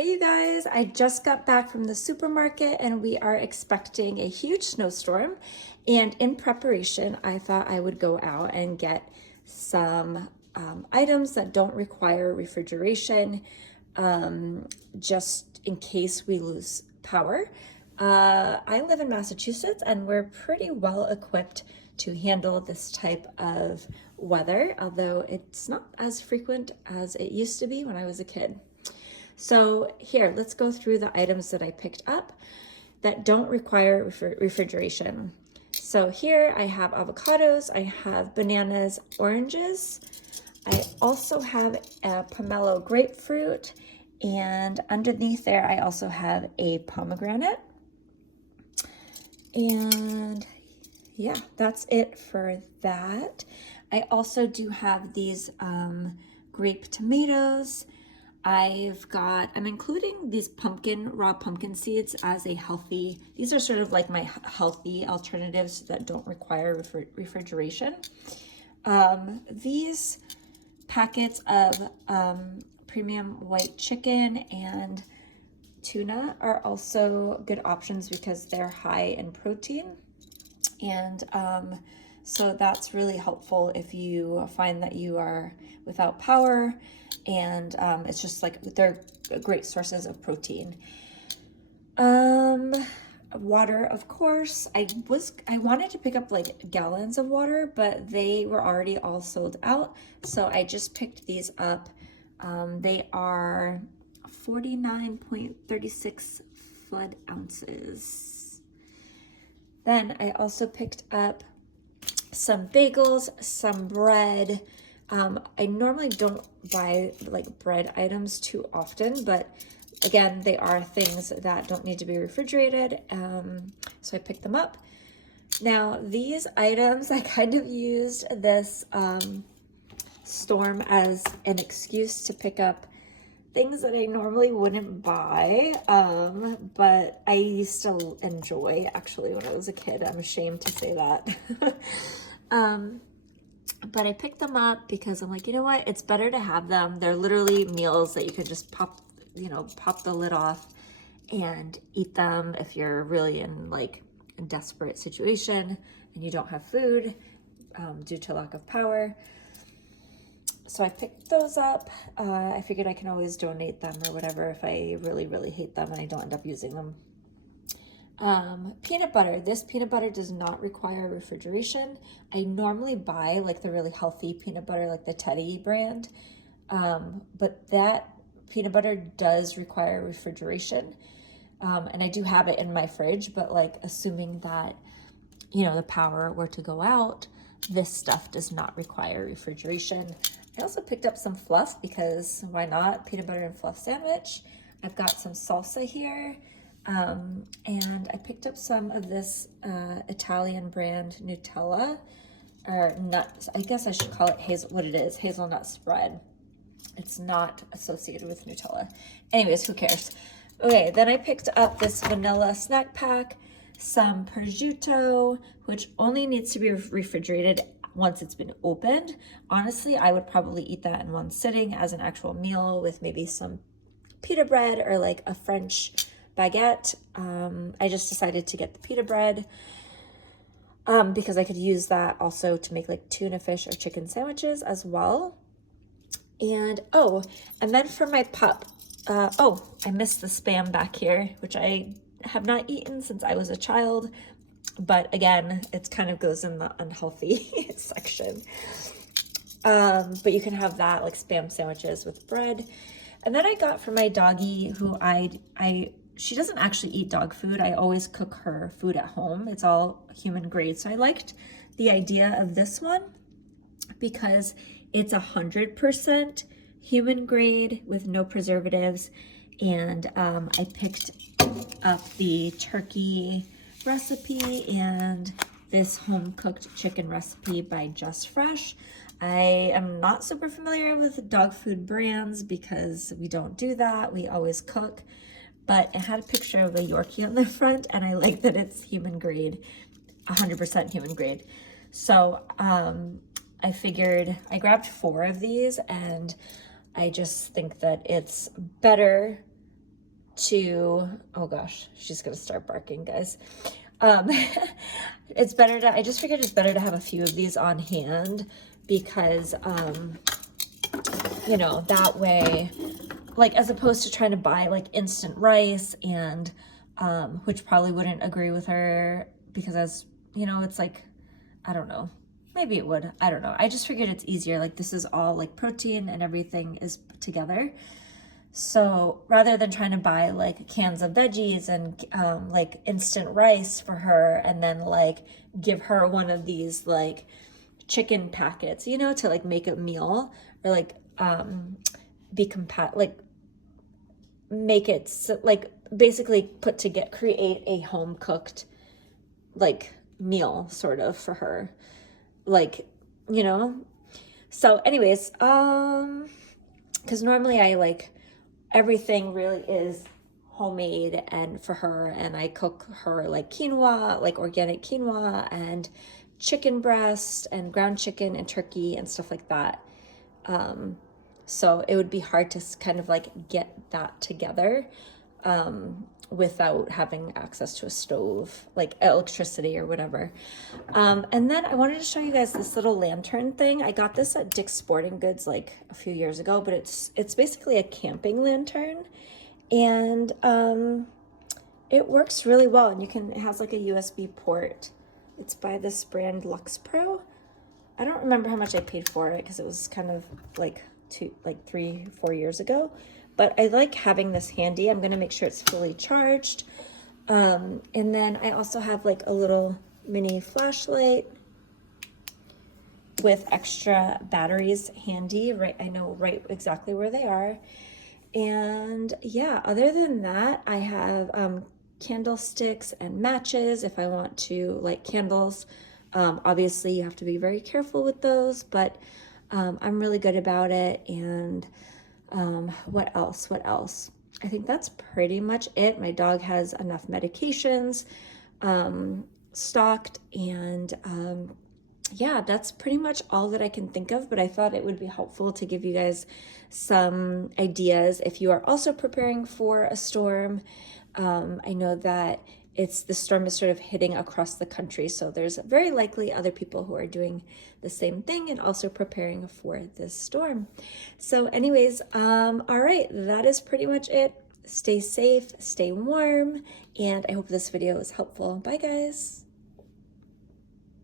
Hey you guys, I just got back from the supermarket and we are expecting a huge snowstorm. And in preparation, I thought I would go out and get some items that don't require refrigeration, just in case we lose power. I live in Massachusetts and we're pretty well equipped to handle this type of weather, although it's not as frequent as it used to be when I was a kid. So here, let's go through the items that I picked up that don't require refrigeration. So here I have avocados, I have bananas, oranges. I also have a pomelo grapefruit, and underneath there I also have a pomegranate. And yeah, that's it for that. I also do have these grape tomatoes. I'm including these raw pumpkin seeds as these are sort of like my healthy alternatives that don't require refrigeration. These packets of premium white chicken and tuna are also good options because they're high in protein. And so that's really helpful if you find that you are without power, and it's just like they're great sources of protein. Water, of course. I wanted to pick up like gallons of water, but they were already all sold out, so I just picked these up. They are 49.36 flood ounces. Then I also picked up some bagels, some bread. I normally don't buy like bread items too often, but again, they are things that don't need to be refrigerated. So I picked them up. Now these items, I kind of used this storm as an excuse to pick up things that I normally wouldn't buy, but I used to enjoy actually when I was a kid. I'm ashamed to say that. But I picked them up because I'm like, you know what? It's better to have them. They're literally meals that you can just pop the lid off and eat them if you're really in like a desperate situation and you don't have food due to lack of power. So I picked those up. I figured I can always donate them or whatever if I really, really hate them and I don't end up using them. Peanut butter. This peanut butter does not require refrigeration. I normally buy like the really healthy peanut butter, like the Teddy brand. But that peanut butter does require refrigeration. And I do have it in my fridge, but like assuming that, the power were to go out, this stuff does not require refrigeration. I also picked up some fluff because why not? Peanut butter and fluff sandwich. I've got some salsa here. And I picked up some of this Italian brand Nutella, or nuts. I guess I should call it hazelnut spread. It's not associated with Nutella. Anyways, who cares? Okay, then I picked up this vanilla snack pack, some prosciutto, which only needs to be refrigerated once it's been opened. Honestly, I would probably eat that in one sitting as an actual meal with maybe some pita bread or like a French baguette. I just decided to get the pita bread because I could use that also to make like tuna fish or chicken sandwiches as well. And then for my pup, I missed the Spam back here, which I have not eaten since I was a child, but again, it kind of goes in the unhealthy section. But you can have that like Spam sandwiches with bread. And then I got for my doggie, who she doesn't actually eat dog food. I always cook her food at home. It's all human grade. So I liked the idea of this one because it's 100% human grade with no preservatives. And I picked up the turkey recipe and this home cooked chicken recipe by Just Fresh. I am not super familiar with dog food brands because we don't do that. We always cook, but it had a picture of a Yorkie on the front and I like that it's human grade, 100% human grade. So I figured I grabbed 4 of these and I just think that it's better to, oh gosh, she's gonna start barking, guys. It's better to, I just figured it's better to have a few of these on hand because, you know, that way, like, as opposed to trying to buy like instant rice and, which probably wouldn't agree with her because as, you know, it's like, I don't know, maybe it would, I don't know. I just figured it's easier. Like this is all like protein and everything is put together. So rather than trying to buy like cans of veggies and like instant rice for her and then like give her one of these like chicken packets, you know, to like make a meal or like like make it so, like basically put to get create a home cooked like meal sort of for her, like, you know. So anyways, because normally I like everything really is homemade and for her, and I cook her like quinoa, like organic quinoa and chicken breast and ground chicken and turkey and stuff like that. So it would be hard to kind of like get that together without having access to a stove, like electricity or whatever. And then I wanted to show you guys this little lantern thing. I got this at Dick's Sporting Goods like a few years ago, but it's basically a camping lantern, and it works really well. And it has like a USB port. It's by this brand Lux Pro. I don't remember how much I paid for it because it was kind of like 3-4 years ago. But I like having this handy. I'm going to make sure it's fully charged. And then I also have like a little mini flashlight with extra batteries handy. Right, I know right exactly where they are. And yeah, other than that, I have candlesticks and matches if I want to light candles. Obviously, you have to be very careful with those, but I'm really good about it. And what else? I think that's pretty much it. My dog has enough medications stocked, and yeah, that's pretty much all that I can think of, but I thought it would be helpful to give you guys some ideas if you are also preparing for a storm. I know that the storm is sort of hitting across the country, so there's very likely other people who are doing the same thing and also preparing for this storm. So anyways, all right, that is pretty much it. Stay safe, stay warm, and I hope this video is helpful. Bye guys.